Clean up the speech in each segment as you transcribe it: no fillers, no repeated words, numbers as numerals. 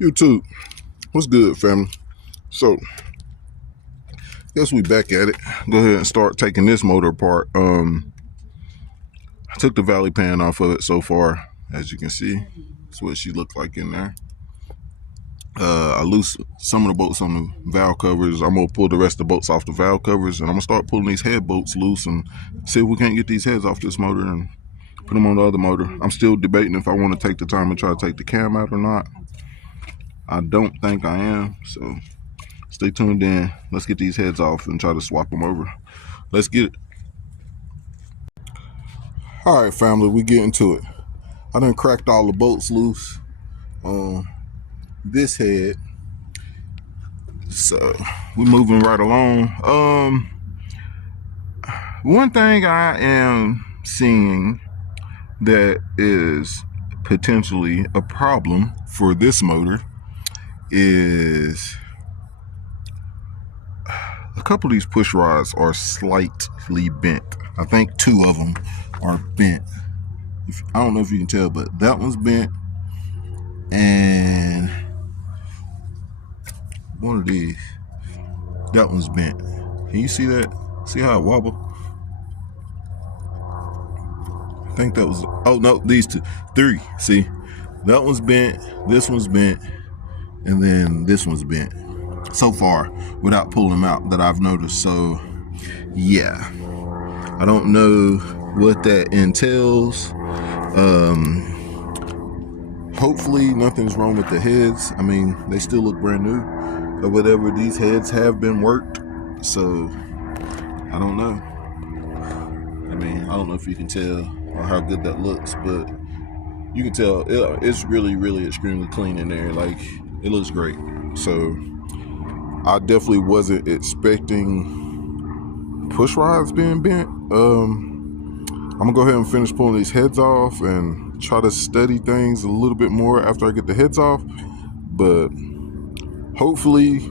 YouTube, what's good, family? So, guess we back at it. Go ahead and start taking this motor apart. I took the valley pan off of it so far, as you can see. That's what she looked like in there. I loosened some of the bolts on the valve covers. I'm gonna pull the rest of the bolts off the valve covers, and I'm gonna start pulling these head bolts loose and see if we can't get these heads off this motor and put them on the other motor. I'm still debating if I want to take the time and try to take the cam out or not. I don't think I am, so stay tuned in. Let's get these heads off and try to swap them over. Let's get it. All right, family, we get into it. I done cracked all the bolts loose on this head, so we're moving right along. One thing I am seeing that is potentially a problem for this motor is a couple of these push rods are slightly bent. I think two of them are bent. I don't know if you can tell, but that one's bent, and one of these, that one's bent. Can you see that? See how it wobbled? I think that was, oh no, these two, three. See, that one's bent, this one's bent, and then this one's bent so far without pulling them out that I've noticed. So yeah, I don't know what that entails. Hopefully nothing's wrong with the heads. I mean, they still look brand new or whatever. These heads have been worked, so I don't know. I mean, I don't know if you can tell or how good that looks, but you can tell it's really extremely clean in there. Like, it looks great. So I definitely wasn't expecting push rods being bent. I'm gonna go ahead and finish pulling these heads off and try to study things a little bit more after I get the heads off. But hopefully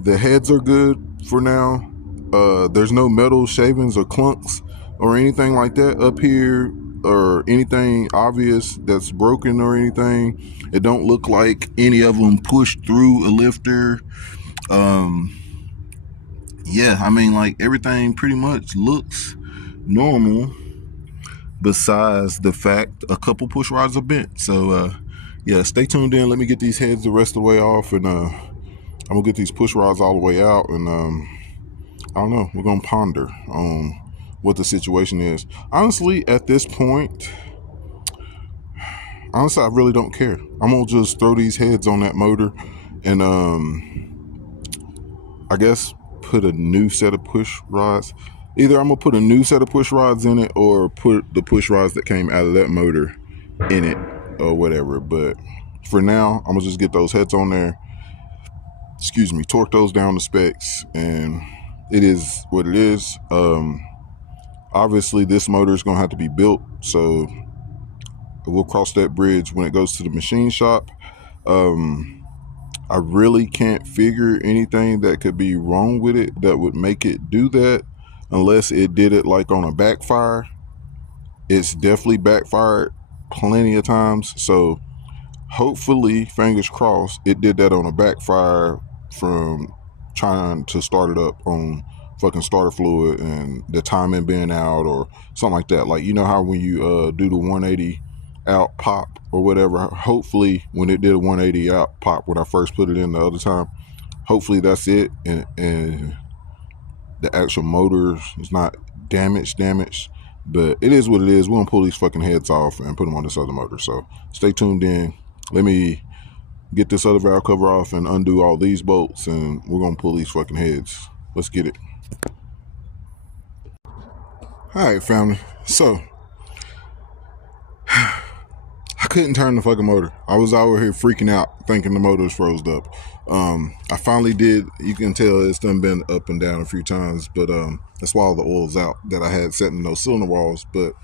the heads are good for now. There's no metal shavings or clunks or anything like that up here, or anything obvious that's broken or anything. It don't look like any of them pushed through a lifter. Yeah, I mean, like, everything pretty much looks normal besides the fact a couple push rods are bent. So yeah, stay tuned in. Let me get these heads the rest of the way off, and I'm gonna get these push rods all the way out, and I don't know, we're gonna ponder on what the situation is. Honestly, at this point, I really don't care. I'm gonna just throw these heads on that motor and I guess put a new set of push rods. Either I'm gonna put a new set of push rods in it or put the push rods that came out of that motor in it or whatever. But for now, I'm gonna just get those heads on there, excuse me, torque those down to specs, and it is what it is. Obviously this motor is gonna have to be built, so we'll cross that bridge when it goes to the machine shop. I really can't figure anything that could be wrong with it that would make it do that, unless it did it like on a backfire. It's definitely backfired plenty of times, so hopefully, fingers crossed, it did that on a backfire from trying to start it up on fucking starter fluid and the timing being out or something like that. Like, you know how when you do the 180 out pop or whatever, hopefully when it did a 180 out pop when I first put it in the other time, hopefully that's it, and the actual motor is not damaged, but it is what it is. We're gonna pull these fucking heads off and put them on this other motor, so stay tuned in. Let me get this other valve cover off and undo all these bolts, and we're gonna pull these fucking heads. Let's get it. All right, family. So I couldn't turn the fucking motor. I was out here freaking out, thinking the motor was froze up. I finally did. You can tell it's done been up and down a few times, but that's why all the oil's out that I had set in those cylinder walls. But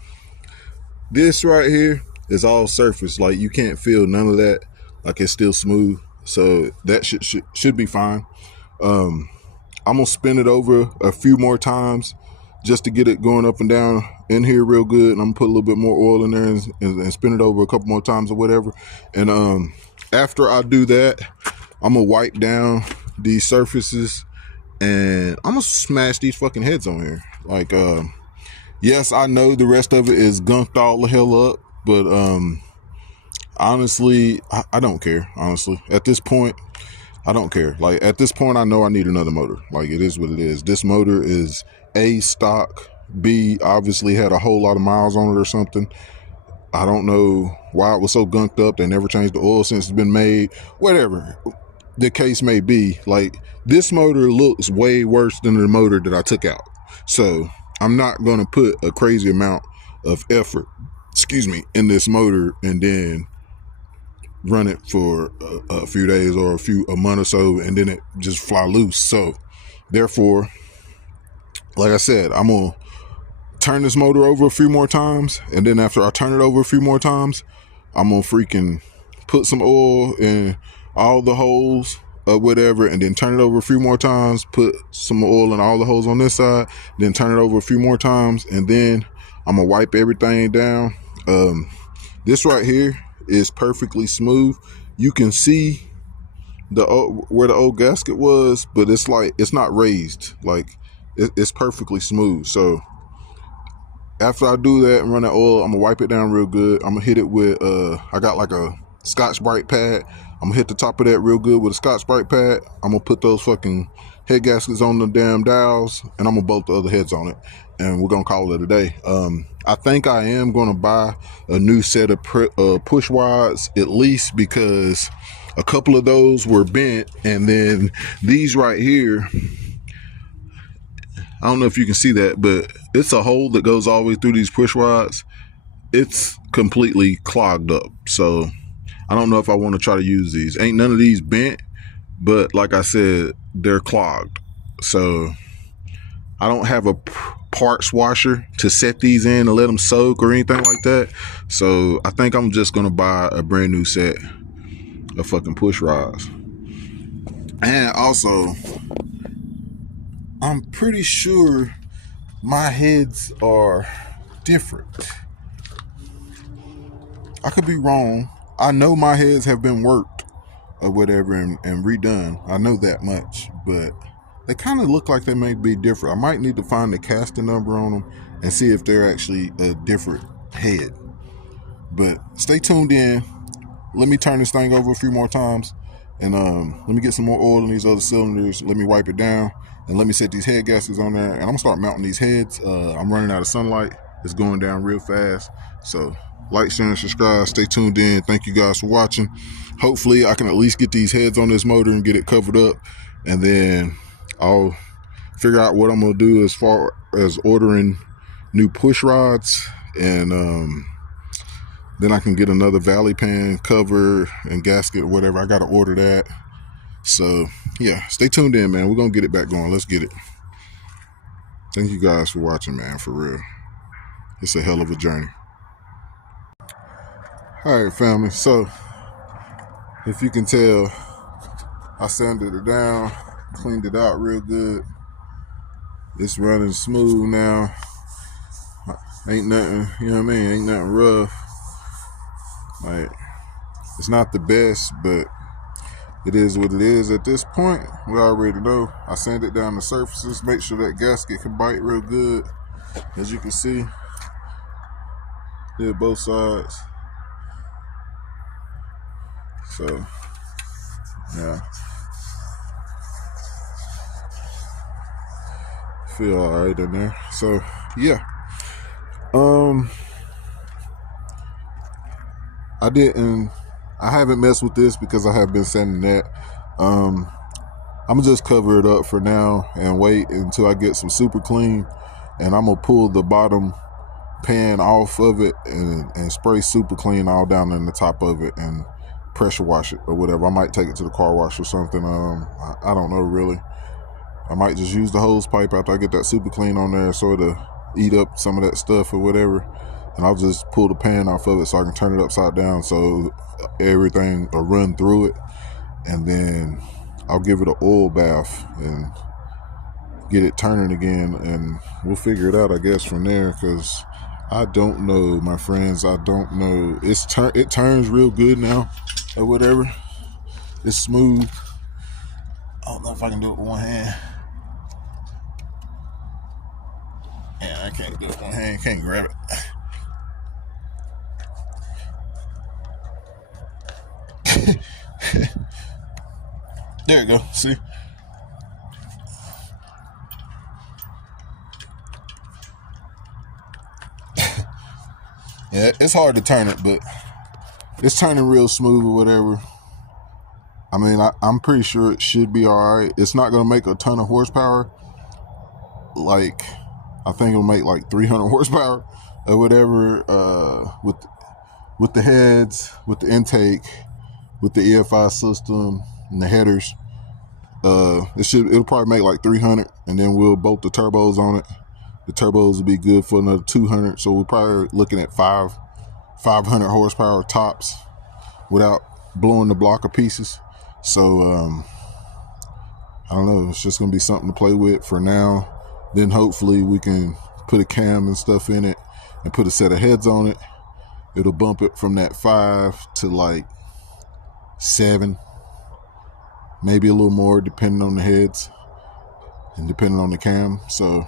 this right here is all surface. Like you can't feel none of that. Like it's still smooth, so that should be fine. I'm gonna spin it over a few more times just to get it going up and down in here real good. And I'm gonna put a little bit more oil in there and spin it over a couple more times or whatever. And after I do that, I'm gonna wipe down these surfaces and I'm gonna smash these fucking heads on here. Like, yes, I know the rest of it is gunked all the hell up, but honestly, I don't care. Honestly, at this point, I don't care. Like at this point, I know I need another motor. Like it is what it is. This motor is A, stock, B, obviously had a whole lot of miles on it or something. I don't know why it was so gunked up. They never changed the oil since it's been made. Whatever the case may be, like this motor looks way worse than the motor that I took out. So I'm not going to put a crazy amount of effort, in this motor and then run it for a few days or a month or so and then it just fly loose. So therefore, like I said, I'm gonna turn this motor over a few more times, and then after I turn it over a few more times, I'm gonna freaking put some oil in all the holes or whatever, and then turn it over a few more times, put some oil in all the holes on this side, then turn it over a few more times, and then I'm gonna wipe everything down. This right here is perfectly smooth. You can see where the old gasket was, but it's like it's not raised. Like it's perfectly smooth. So after I do that and run that oil, I'm gonna wipe it down real good. I'm gonna hit it with I got like a Scotch-Brite pad. I'm gonna hit the top of that real good with a Scotch-Brite pad. I'm gonna put those fucking head gaskets on the damn dowels, and I'm gonna bolt the other heads on it, and we're gonna call it a day. I think I am gonna buy a new set of push rods, at least because a couple of those were bent, and then these right here, I don't know if you can see that, but it's a hole that goes all the way through these push rods. It's completely clogged up. So I don't know if I want to try to use these. Ain't none of these bent, but like I said, they're clogged. So I don't have a parts washer to set these in and let them soak or anything like that. So I think I'm just going to buy a brand new set of fucking push rods. And also, I'm pretty sure my heads are different. I could be wrong. I know my heads have been worked or whatever and redone. I know that much, but they kind of look like they may be different. I might need to find the casting number on them and see if they're actually a different head. But stay tuned in. Let me turn this thing over a few more times, and let me get some more oil in these other cylinders. Let me wipe it down, and let me set these head gaskets on there, and I'm gonna start mounting these heads. I'm running out of sunlight. It's going down real fast. So like, share, and subscribe. Stay tuned in. Thank you guys for watching. Hopefully I can at least get these heads on this motor and get it covered up, and then I'll figure out what I'm gonna do as far as ordering new push rods, and then I can get another valley pan cover and gasket or whatever. I gotta order that. So yeah, stay tuned in, man. We're gonna get it back going. Let's get it. Thank you guys for watching, man, for real. It's a hell of a journey. All right, family. So if you can tell, I sanded it down, cleaned it out real good. It's running smooth now. Ain't nothing, you know what I mean? Ain't nothing rough. Like, it's not the best, but it is what it is at this point. We already know. I sanded down the surfaces, make sure that gasket can bite real good. As you can see, did both sides. So, yeah. Feel all right in there. So, yeah. I haven't messed with this because I have been sanding that. I'm gonna just cover it up for now and wait until I get some super clean and I'm gonna pull the bottom pan off of it and spray super clean all down in the top of it and pressure wash it or whatever. I might take it to the car wash or something. I don't know really. I might just use the hose pipe after I get that super clean on there, so it'll eat up some of that stuff or whatever. And I'll just pull the pan off of it so I can turn it upside down so everything will run through it. And then I'll give it an oil bath and get it turning again, and we'll figure it out, I guess, from there, because I don't know, my friends. I don't know. It turns real good now or whatever. It's smooth. I don't know if I can do it with one hand. Yeah, I can't do it with one hand. Can't grab it. There you go. See? Yeah, it's hard to turn it, but it's turning real smooth or whatever. I mean, I'm pretty sure it should be all right. It's not going to make a ton of horsepower. Like, I think it'll make like 300 horsepower or whatever, with the heads, with the intake, with the EFI system and the headers. It'll probably make like 300, and then we'll bolt the turbos on it. The turbos will be good for another 200, so we're probably looking at 500 horsepower tops without blowing the block of pieces. So I don't know, it's just gonna be something to play with for now. Then hopefully we can put a cam and stuff in it and put a set of heads on it. It'll bump it from that 5 to like 7, maybe a little more depending on the heads and depending on the cam. So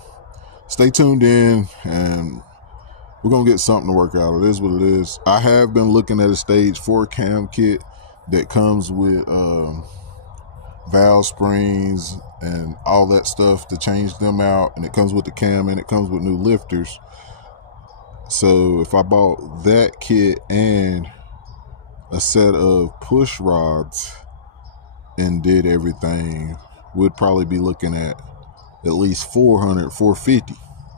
stay tuned in, and we're gonna get something to work out. It is what it is. I have been looking at a stage 4 cam kit that comes with valve springs and all that stuff to change them out, and it comes with the cam and it comes with new lifters. So if I bought that kit and a set of push rods and did everything, we'd probably be looking at least 450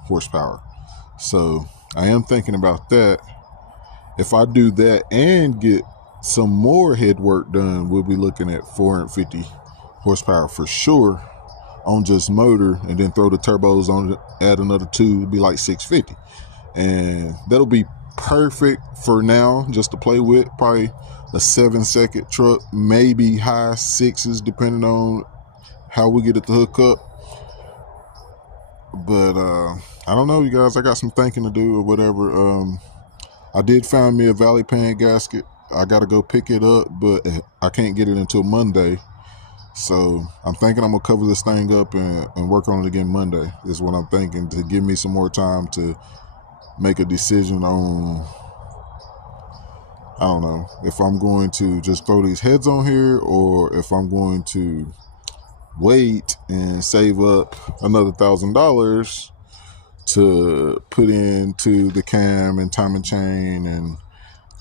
horsepower. So I am thinking about that. If I do that and get some more head work done, we'll be looking at 450 horsepower for sure on just motor, and then throw the turbos on it, add another 2, it'll be like 650. And that'll be perfect for now, just to play with. Probably a 7-second truck, maybe high 6s, depending on how we get it to hook up. But I don't know, you guys. I got some thinking to do or whatever. I did find me a Valley Pan gasket. I got to go pick it up, but I can't get it until Monday. So I'm thinking I'm going to cover this thing up and work on it again Monday, is what I'm thinking, to give me some more time to make a decision on, I don't know, if I'm going to just throw these heads on here or if I'm going to wait and save up another $1,000 to put into the cam and timing chain and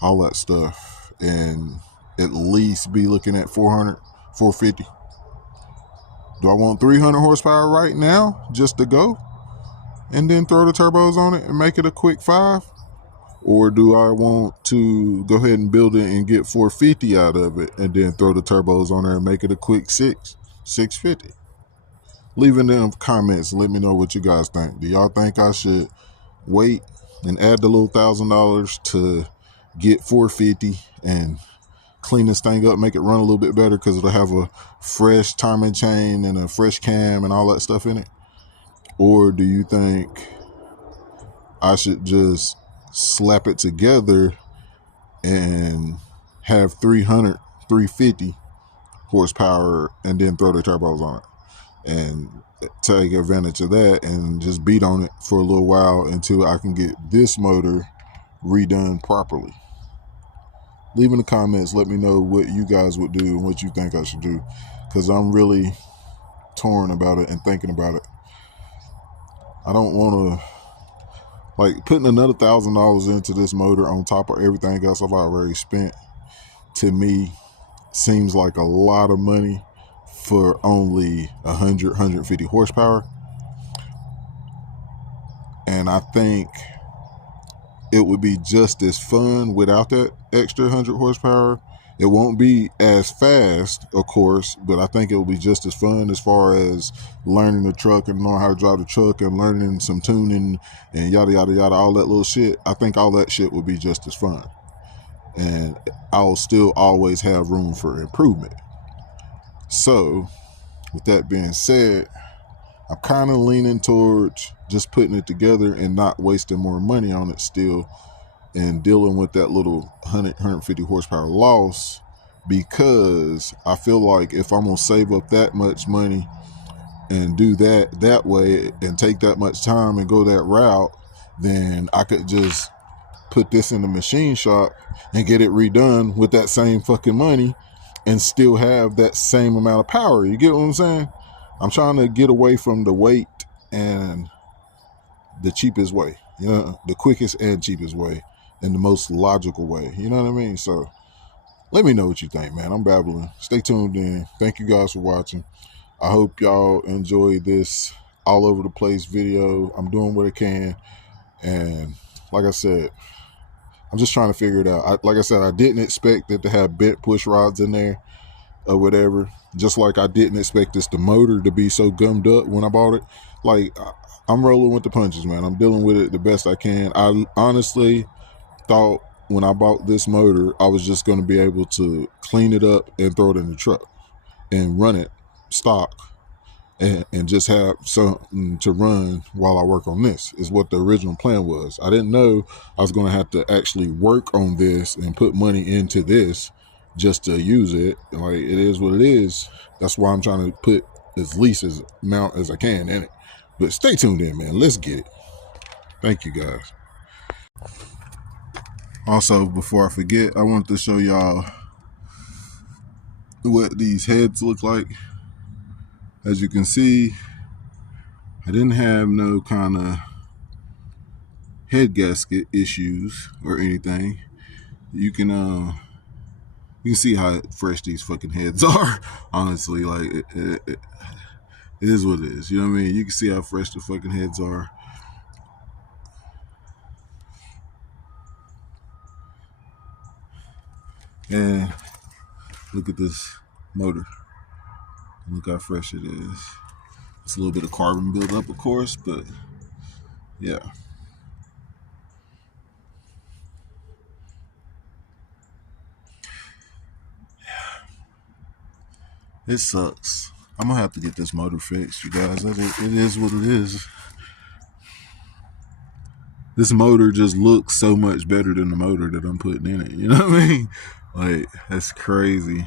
all that stuff, and at least be looking at 400, 450. Do I want 300 horsepower right now just to go and then throw the turbos on it and make it a quick 5? Or do I want to go ahead and build it and get 450 out of it and then throw the turbos on there and make it a quick 650? Leave in them comments and let me know what you guys think. Do y'all think I should wait and add the little $1,000 to get 450 and clean this thing up, make it run a little bit better, because it'll have a fresh timing chain and a fresh cam and all that stuff in it? Or do you think I should just slap it together and have 300, 350 horsepower and then throw the turbos on it and take advantage of that and just beat on it for a little while until I can get this motor redone properly? Leave in the comments, let me know what you guys would do and what you think I should do, because I'm really torn about it and thinking about it. I don't want to, like, putting another $1,000 into this motor on top of everything else I've already spent, to me seems like a lot of money for only 100, 150 horsepower. And I think it would be just as fun without that extra 100 horsepower. It won't be as fast, of course, but I think it will be just as fun as far as learning the truck and knowing how to drive the truck and learning some tuning and yada, yada, yada, all that little shit. I think all that shit would be just as fun. And I'll still always have room for improvement. So, with that being said, I'm kind of leaning towards just putting it together and not wasting more money on it still and dealing with that little 150 horsepower loss, because I feel like if I'm going to save up that much money and do that way and take that much time and go that route, then I could just put this in the machine shop and get it redone with that same fucking money and still have that same amount of power. You get what I'm saying? I'm trying to get away from the weight and the cheapest way, you know, the quickest and cheapest way and the most logical way. You know what I mean? So let me know what you think, man. I'm babbling. Stay tuned in. Thank you guys for watching. I hope y'all enjoy this all over the place video. I'm doing what I can. And like I said, I'm just trying to figure it out. Like I said, I didn't expect it to have bent push rods in there or whatever. Just like I didn't expect the motor to be so gummed up when I bought it. Like, I'm rolling with the punches, man. I'm dealing with it the best I can. I honestly thought when I bought this motor, I was just going to be able to clean it up and throw it in the truck and run it stock and just have something to run while I work on this, is what the original plan was. I didn't know I was going to have to actually work on this and put money into this just to use it. Like, it is what it is. That's why I'm trying to put as least as amount as I can in it. But stay tuned in, man. Let's get it. Thank you, guys. Also, before I forget, I wanted to show y'all what these heads look like. As you can see, I didn't have no kind of head gasket issues or anything. You can see how fresh these fucking heads are. Honestly, like it is what it is. You know what I mean? You can see how fresh the fucking heads are. And look at this motor. Look how fresh it is. It's a little bit of carbon buildup, of course, but yeah. It sucks. I'm gonna have to get this motor fixed, you guys. It is what it is. This motor just looks so much better than the motor that I'm putting in it. You know what I mean? Like, that's crazy.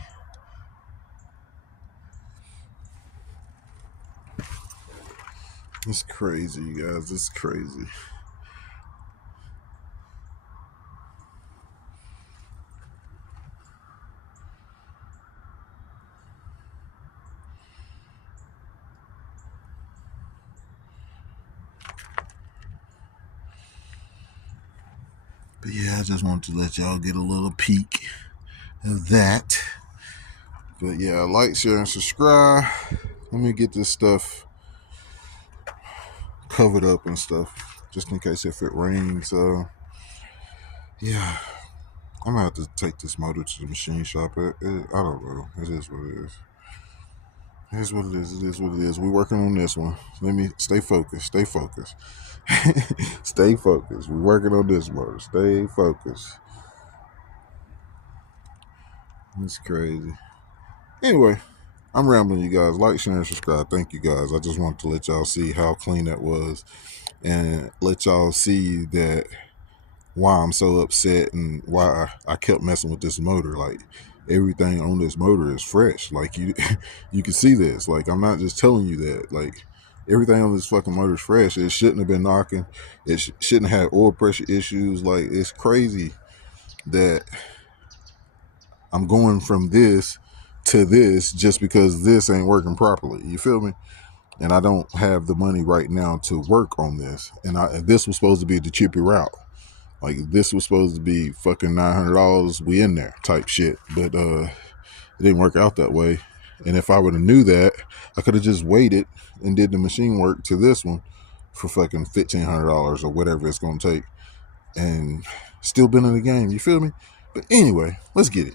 It's crazy, you guys. It's crazy. But yeah, I just wanted to let y'all get a little peek of that. But yeah, like, share, and subscribe. Let me get this stuff covered up and stuff, just in case if it rains. Yeah, I'm gonna have to take this motor to the machine shop. I don't know. It is what it is. It is what it is. It is what it is. We're working on this one. Let me stay focused. Stay focused. Stay focused. We're working on this motor. Stay focused. It's crazy. Anyway, I'm rambling, you guys. Like, share, and subscribe. Thank you, guys. I just wanted to let y'all see how clean that was and let y'all see that why I'm so upset and why I kept messing with this motor. Like, everything on this motor is fresh. Like, you can see this. Like, I'm not just telling you that. Like, everything on this fucking motor is fresh. It shouldn't have been knocking. It shouldn't have oil pressure issues. Like, it's crazy that I'm going from this to this just because this ain't working properly. You feel me? And I don't have the money right now to work on this. And this was supposed to be the cheaper route. Like, this was supposed to be fucking $900. We in there type shit. But it didn't work out that way. And if I would have knew that, I could have just waited and did the machine work to this one for fucking $1,500 or whatever it's gonna take, and still been in the game. You feel me? But anyway, let's get it.